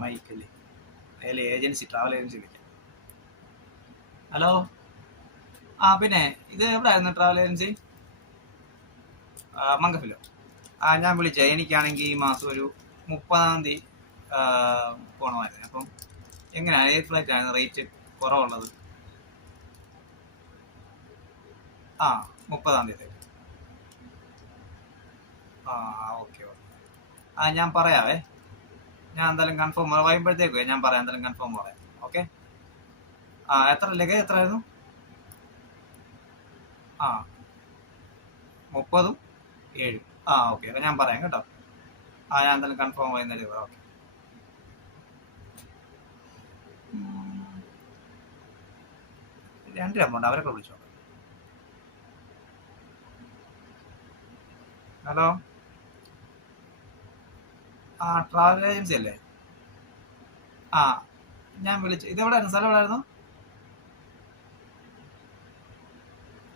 മൈക്കല്ലേ അതിൽ agency travel agency വിളിക്കാം. Hello, പിന്നെ ഇത് എവിടെ ആയിരുന്നു ട്രാവൽ ഏജൻസി? മംഗഫിലോ. ഞാൻ വിളിച്ചത് എനിക്കാണെങ്കിൽ ഈ മാസം ഒരു 30-ാം തീയതി പോകണമായിരുന്നു. അപ്പം എങ്ങനെയാണ്, ഏത് ഫ്ലൈറ്റാണ് റേറ്റ് കുറവുള്ളത്? 30-ാം തീയതി. Okay okay. ഞാൻ പറയാവേ. ഞാൻ എന്തായാലും കൺഫേം വരുമ്പോഴത്തേക്ക് ഞാൻ പറയാം, എന്തായാലും കൺഫേം പറയാം. ഓക്കെ. എത്ര ലഗേജ് എത്ര ആയിരുന്നു? 30-ഉം 7-ഉം. ഓക്കെ. അപ്പം ഞാൻ പറയാം കേട്ടോ. ഞാൻ എന്തായാലും കൺഫേം വൈകുന്നേരം. ഓക്കെ. രണ്ട് നമ്പറുണ്ട്, അവരൊക്കെ വിളിച്ചോ. ഹലോ, ട്രാവൽ ഏജൻസി അല്ലേ? ഞാൻ വിളിച്ചു. ഇതെവിടെയായിരുന്നു, സ്ഥലം എവിടെയായിരുന്നു?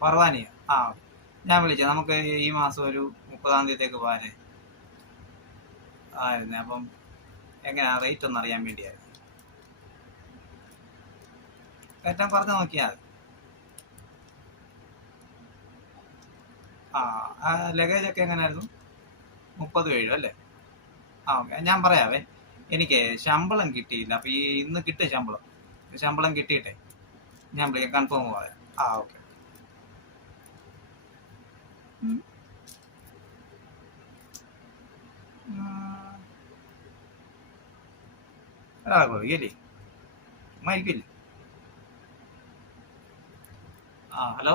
പർവാനിയ. ഞാൻ വിളിച്ചത് നമുക്ക് ഈ മാസം ഒരു 30-ാം തീയതിക്ക് പോകാനേ ആയിരുന്നേ. അപ്പം എങ്ങനെയാ റേറ്റ് ഒന്ന് അറിയാൻ വേണ്ടിയായിരുന്നു. ഏറ്റവും കുറഞ്ഞ് നോക്കിയാൽ മതി. ലഗേജ് ഒക്കെ എങ്ങനെയായിരുന്നു? 30-7 അല്ലേ? ഓക്കെ. ഞാൻ പറയാവേ. എനിക്ക് ശമ്പളം കിട്ടിയില്ല. അപ്പം ഇന്ന് കിട്ടിയ ശമ്പളം കിട്ടിയിട്ടേ ഞാൻ വിളിക്കാം, കൺഫേം പറയാം. ഓക്കെ. ഒരാളെ മരിക്കില്ലേ? ഹലോ.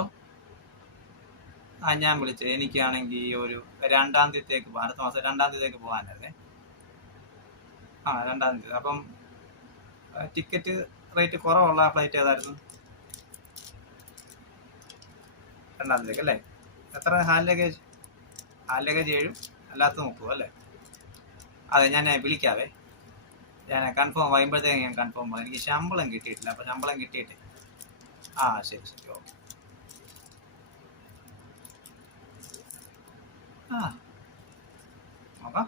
ഞാൻ വിളിച്ചത് എനിക്കാണെങ്കിൽ ഒരു 2-ാം തീയതിക്ക് പോകാൻ, അടുത്ത മാസം 2-ാം തീയതിക്ക് പോകാനായിരുന്നേ. 2-ാം തീയതി. അപ്പം ടിക്കറ്റ് റേറ്റ് കുറവുള്ള ഫ്ലൈറ്റ് ഏതായിരുന്നു? 2-ാം തീയതിക്ക് അല്ലേ? എത്ര ഹാൻഡ് ലഗേജ്? 7-ഉം അല്ലാത്ത 30 അല്ലേ? അതെ, ഞാൻ വിളിക്കാവേ. ഞാൻ കൺഫേം വരുമ്പോഴത്തേക്ക് ഞാൻ കൺഫേം പറയാം. എനിക്ക് ശമ്പളം കിട്ടിയിട്ടില്ല. അപ്പം ശമ്പളം കിട്ടിയിട്ടേ. ശരി ശരി. ഓക്കെ. നോക്കാം.